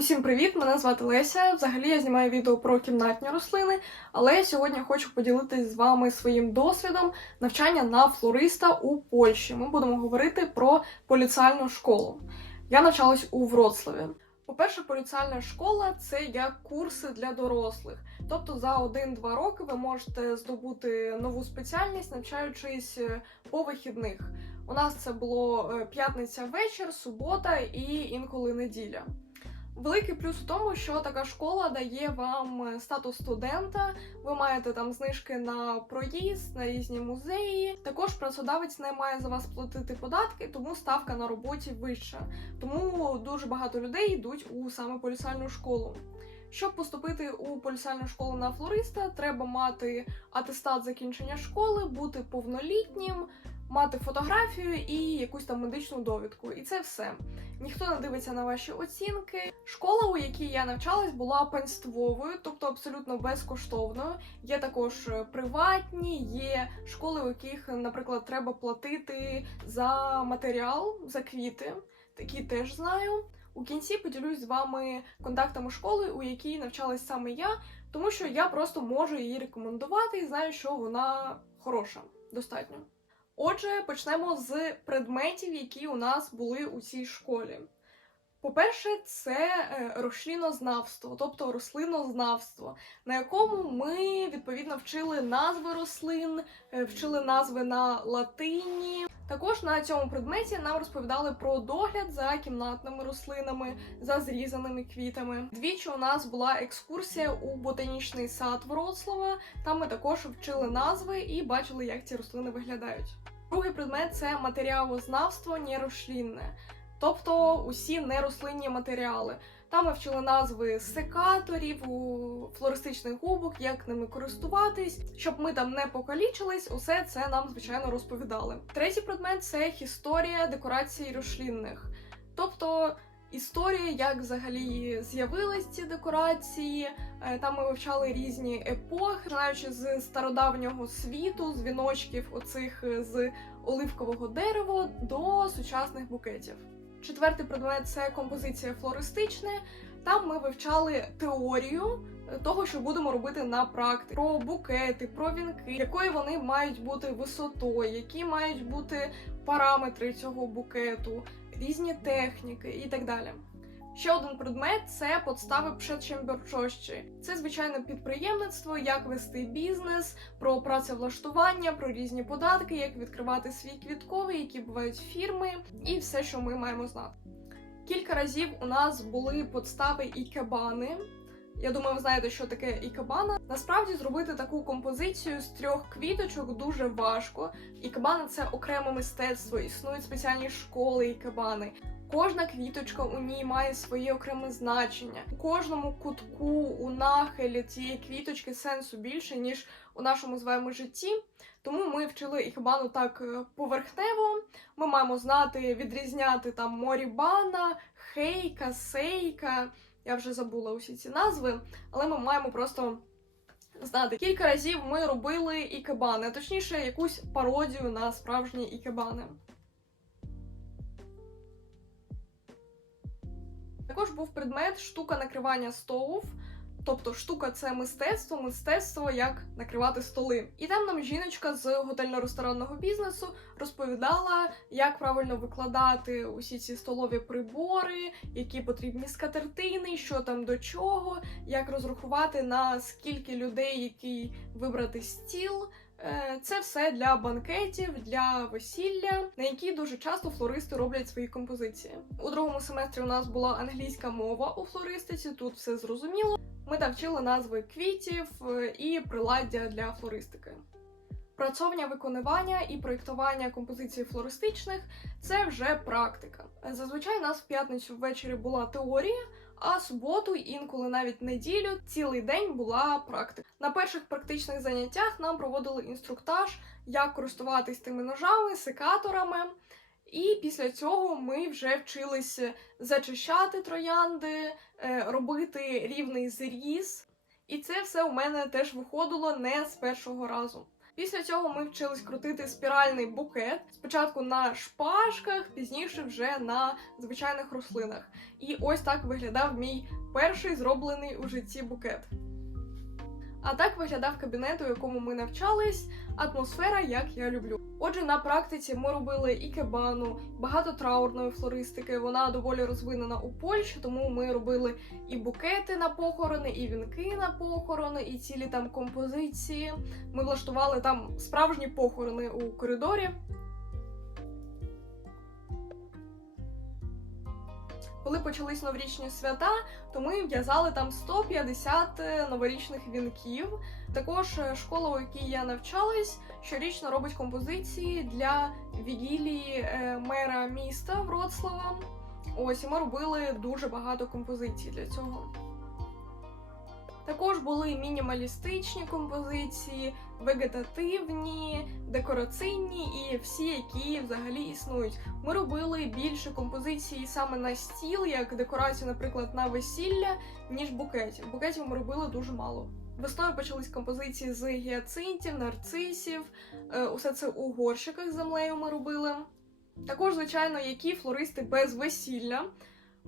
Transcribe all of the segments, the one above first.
Усім привіт! Мене звати Леся. Взагалі я знімаю відео про кімнатні рослини, але сьогодні хочу поділитися з вами своїм досвідом навчання на флориста у Польщі. Ми будемо говорити про поліціальну школу. Я навчалась у Вроцлаві. По-перше, поліціальна школа це як курси для дорослих. Тобто за 1-2 роки ви можете здобути нову спеціальність, навчаючись е, по вихідних. У нас це було е, п'ятниця вечір, субота і інколи неділя. Великий плюс в тому, що така школа дає вам е, статус студента. Ви маєте там знижки на проїзд, на різні музеї. Також працедавець не має за вас платити податки, тому ставка на роботі вища. Тому дуже багато людей йдуть у саме поліціальну школу. Щоб поступити у поліціальну школу на флориста, треба мати атестат закінчення школи, бути повнолітнім, мати фотографію і якусь там медичну довідку. І це все. Ніхто не дивиться на ваші оцінки. Школа, у якій я навчалась, була панствовою, тобто абсолютно безкоштовною. Є також е, приватні, є школи, у яких, наприклад, треба платити за матеріал, за квіти. Такі теж знаю. У кінці поділюсь з вами контактами школи, у якій навчалась саме я, тому що я просто можу її рекомендувати і знаю, що вона хороша, достатньо. Отже, почнемо з предметів, які у нас були у цій школі. По-перше, це е, рослинознавство, тобто рослинознавство, на якому ми відповідно вчили назви рослин, е, вчили назви на латині. Також на цьому предметі нам розповідали про догляд за кімнатними рослинами, за зрізаними квітами. Двічі у нас була екскурсія у ботанічний сад Вроцлава. Там ми також вчили назви і бачили, як ці рослини виглядають. Другий предмет це матеріалознавство нерослінне, тобто усі нерослинні матеріали. Там ми вчили назви секаторів, флористичних губок, як ними користуватись, щоб ми там не покалічились, усе це нам звичайно розповідали. Третій предмет це історія декорацій рослинних, тобто історія, як взагалі з'явились ці декорації. Е, Там ми вивчали різні епохи, починаючи з стародавнього світу, з віночків оцих е, з оливкового дерева до сучасних букетів. Четвертий предмет це композиція флористична. Там ми вивчали теорію е, того, що будемо робити на практиці, про букети, про вінки, якої вони мають бути висотою, які мають бути параметри цього букету, різні техніки і так далі. Ще один предмет це подстави предчемберчощі. Це звичайно підприємництво, як вести бізнес, про працевлаштування, про різні податки, як відкривати свій квітковий, які бувають фірми, і все, що ми маємо знати. Кілька разів у нас були подстави і кабани. Я думаю, ви знаєте, що таке ікебана. Насправді зробити таку композицію з трьох квіточок дуже важко. Ікебана це окреме мистецтво, існують спеціальні школи ікебани. Кожна квіточка у ній має своє окреме значення. У кожному кутку, у нахилі цієї квіточки сенсу більше, ніж у нашому зваємо житті. Тому ми вчили ікебану так е, поверхнево. Ми маємо знати, відрізняти там морібана, хейка, сейка. Я вже забула усі ці назви, але ми маємо просто знати. Кілька разів ми робили ікебани, а точніше, якусь пародію на справжні ікебани. Також був предмет штука накривання столів. Тобто штука це мистецтво, мистецтво як накривати столи. І там нам жіночка з готельно-ресторанного бізнесу розповідала, як правильно викладати усі ці столові прибори, які потрібні скатертини, що там до чого, як розрахувати на скільки людей, який вибрати стіл. Е, Це все для банкетів, для весілля, на які дуже часто флористи роблять свої композиції. У другому семестрі у нас була англійська мова у флористиці. Тут все зрозуміло. Ми там вчили назви квітів е, і приладдя для флористики. Працовня виконування і проєктування композицій флористичних це вже практика. Зазвичай у нас в п'ятницю ввечері була теорія, а суботу, інколи навіть неділю, цілий день була практика. На перших практичних заняттях нам проводили інструктаж, як користуватись тими ножами, секаторами. І після цього ми вже вчилися зачищати троянди, робити рівний зріз. І це все у мене теж виходило не з першого разу. Після цього ми вчились крутити спіральний букет. Спочатку на шпажках, пізніше вже на звичайних рослинах. І ось так виглядав мій перший зроблений у житті букет. А так виглядав кабінет, у якому ми навчались, атмосфера, як я люблю. Отже, на практиці ми робили і кебану, багато траурної флористики. Вона доволі розвинена у Польщі, тому ми робили і букети на похорони, і вінки на похорони, і цілі там композиції. Ми влаштували там справжні похорони у коридорі. Коли почались новорічні свята, то ми в'язали там 150 новорічних вінків. Також е, школа, у якій я навчалась, щорічно робить композиції для вігілії е, мера міста Вроцлава. Ось і ми робили дуже багато композицій для цього. Також були мінімалістичні композиції, вегетативні, декораційні і всі, які взагалі існують. Ми робили більше композицій саме на стіл, як декорацію, наприклад, на весілля, ніж букетів. Букетів ми робили дуже мало. Весною почались композиції з гіацинтів, нарцисів, е, усе це у горщиках з землею ми робили. Також, звичайно, які флористи без весілля.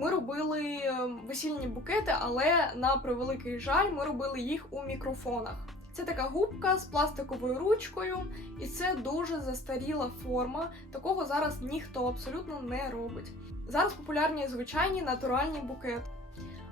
Ми робили е, весільні букети, але на превеликий жаль, ми робили їх у мікрофонах. Це така губка з пластиковою ручкою, і це дуже застаріла форма. Такого зараз ніхто абсолютно не робить. Зараз популярні звичайні натуральні букети.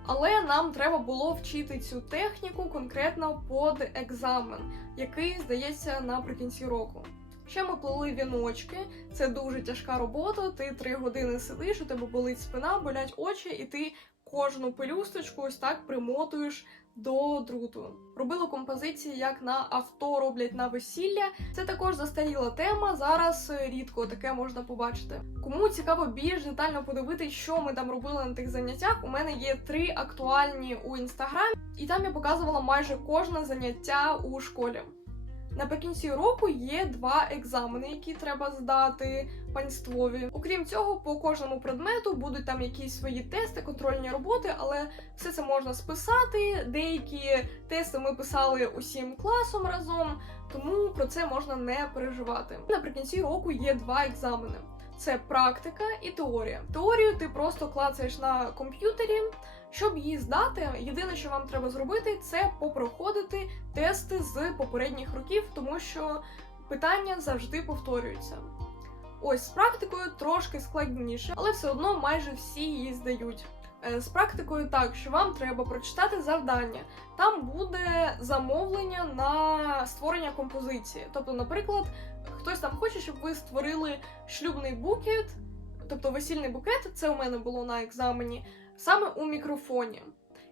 Але нам треба було вчити цю техніку конкретно під екзамен, який здається наприкінці року. Ще ми плели віночки, це дуже тяжка робота. Ти три години сидиш, у тебе болить спина, болять очі, і ти кожну пелюсточку ось так примотуєш до друту. Робили композиції, як на авто роблять на весілля. Це також застаріла тема. Зараз е, рідко таке можна побачити. Кому цікаво більш детально подивитись, що ми там робили на тих заняттях. У мене є три актуальні у інстаграмі, і там я показувала майже кожне заняття у школі. Наприкінці року є два екзамени, які треба здати панствові. Окрім цього, по кожному предмету будуть там якісь свої тести, контрольні роботи, але все це можна списати. Деякі тести ми писали усім класом разом, тому про це можна не переживати. Наприкінці року є два екзамени. Це практика і теорія. Теорію ти просто клацаєш на комп'ютері. Щоб її здати, єдине, що вам треба зробити, це попроходити тести з попередніх років, тому що питання завжди повторюються. Ось з практикою трошки складніше, але все одно майже всі її здають. Е, З практикою так, що вам треба прочитати завдання. Там буде замовлення на створення композиції. Тобто, наприклад, хтось там хоче, щоб ви створили шлюбний букет, тобто весільний букет, це у мене було на екзамені, саме у мікрофоні.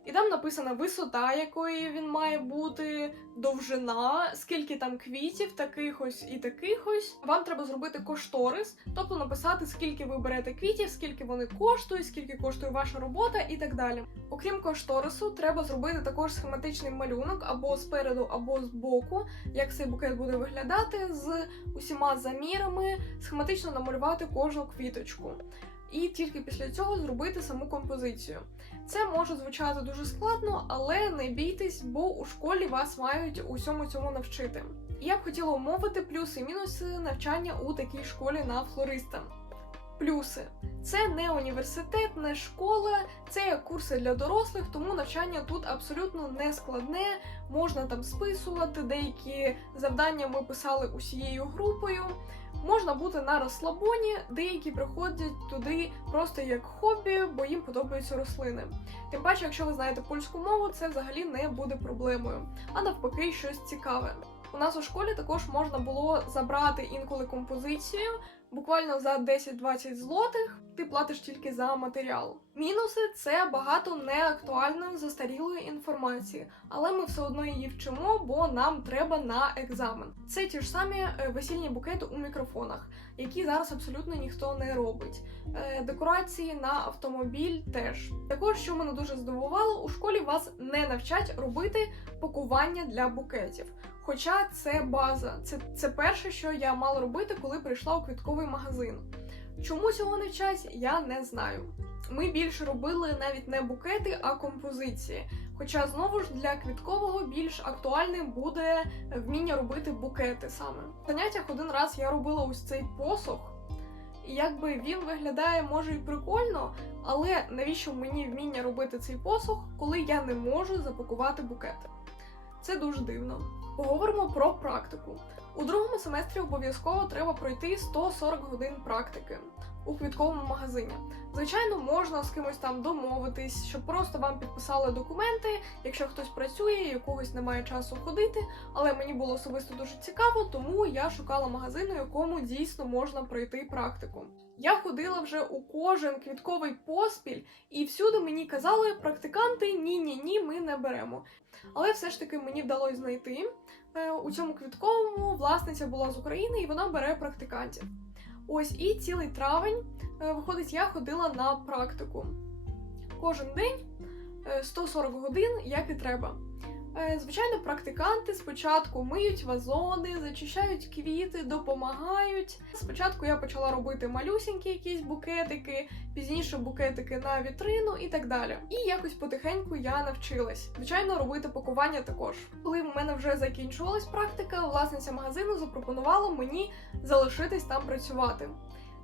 І там написана висота, якої він має бути, довжина, скільки там квітів, таких ось і таких ось. Вам треба зробити кошторис, тобто написати, скільки ви берете квітів, скільки вони коштують, скільки коштує ваша робота і так далі. Окрім кошторису, треба зробити також схематичний малюнок або спереду, або збоку, як цей букет буде виглядати з усіма замірами, схематично намалювати кожну квіточку. І тільки після цього зробити саму композицію. Це може звучати дуже складно, але не бійтесь, бо у школі вас мають усьому цьому навчити. Я б хотіла умовити плюси і мінуси навчання у такій школі на флориста. Плюси це не університет, не школа, це курси для дорослих, тому навчання тут абсолютно не складне. Можна там списувати деякі завдання. Ми писали усією групою. Можна бути на розслабоні, деякі приходять туди просто як хобі, бо їм подобаються рослини. Тим паче, якщо ви знаєте польську мову, це взагалі не буде проблемою, а навпаки, щось цікаве. У нас у школі також можна було забрати інколи композицію буквально за 10-20 злотих. Ти платиш тільки за матеріал. Мінуси це багато неактуальної застарілої інформації, але ми все одно її вчимо, бо нам треба на екзамен. Це ті ж самі е, весільні букети у мікрофонах, які зараз абсолютно ніхто не робить. Е, Декорації на автомобіль теж. Також, що мене дуже здивувало, у школі вас не навчать робити пакування для букетів. Хоча це база, це, це перше, що я мала робити, коли прийшла у квітковий магазин. Чому цього не вчать, я не знаю. ми більше робили навіть не букети, а композиції. Хоча знову ж для квіткового більш актуальним буде вміння робити букети саме. В заняттях один раз я робила ось цей посох, і якби він виглядає може і прикольно, але навіщо мені вміння робити цей посох, коли я не можу запакувати букети? Це дуже дивно. Поговоримо про практику. У другому семестрі обов'язково треба пройти 140 годин практики у квітковому магазині. Звичайно, можна з кимось там домовитись, щоб просто вам підписали документи, якщо хтось працює, і у когось немає часу ходити. Але мені було особисто дуже цікаво, тому я шукала магазин, у якому дійсно можна пройти практику. Я ходила вже у кожен квітковий поспіль, і всюди мені казали, практиканти ні, ні, ми не беремо. Але все ж таки мені вдалося знайти у цьому квітковому власниця була з України, і вона бере практикантів. Ось і цілий травень, е, виходить, я ходила на практику. Кожен день е, 140 годин, як і треба. Е, Звичайно, практиканти спочатку миють вазони, зачищають квіти, допомагають. Спочатку я почала робити малюсінькі якісь букетики, пізніше букетики на вітрину і так далі. І якось потихеньку я навчилась. Звичайно, робити пакування також. Коли в мене вже закінчувалась практика, власниця магазину запропонувала мені залишитись там працювати.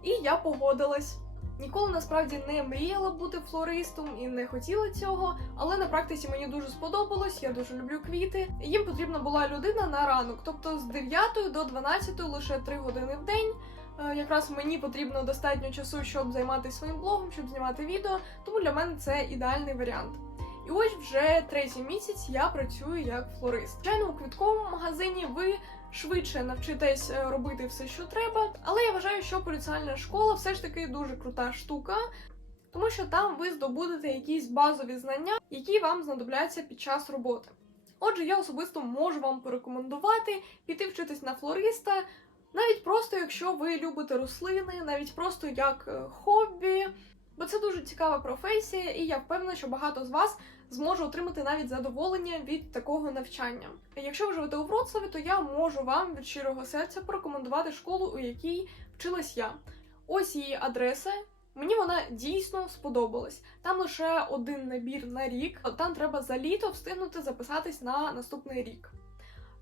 І я погодилась. Ніколи насправді не мріяла бути флористом і не хотіла цього, але на практиці мені дуже сподобалось, я дуже люблю квіти. Їм потрібна була людина на ранок, тобто з 9 до 12 лише 3 години в день. Е, Якраз мені потрібно достатньо часу, щоб займатися своїм блогом, щоб знімати відео, тому для мене це ідеальний варіант. І ось вже третій місяць я працюю як флорист. Звичайно, у квітковому магазині ви швидше навчитесь е, робити все, що треба. Але я вважаю, що поліціальна школа все ж таки дуже крута штука, тому що там ви здобудете якісь базові знання, які вам знадобляться під час роботи. Отже, я особисто можу вам порекомендувати піти вчитись на флориста, навіть просто якщо ви любите рослини, навіть просто як е, хобі. Бо це дуже цікава професія, і я впевнена, що багато з вас зможе отримати навіть задоволення від такого навчання. Якщо ви живете у Вроцлаві, то я можу вам від щирого серця порекомендувати школу, у якій вчилась я. Ось її адреса. Мені вона дійсно сподобалась. Там лише один набір на рік, там треба за літо встигнути записатись на наступний рік.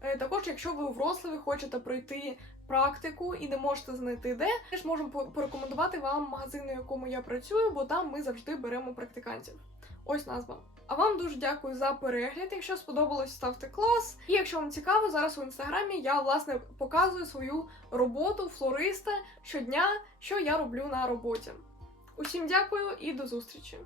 Е, Також, якщо ви у Вроцлаві хочете пройти практику і не можете знайти де, теж можу по- порекомендувати вам магазин, у якому я працюю, бо там ми завжди беремо практикантів. Ось назва. А вам дуже дякую за перегляд. Якщо сподобалось, ставте клас. І якщо вам цікаво, зараз у інстаграмі я власне показую свою роботу флориста щодня, що я роблю на роботі. Усім дякую і до зустрічі!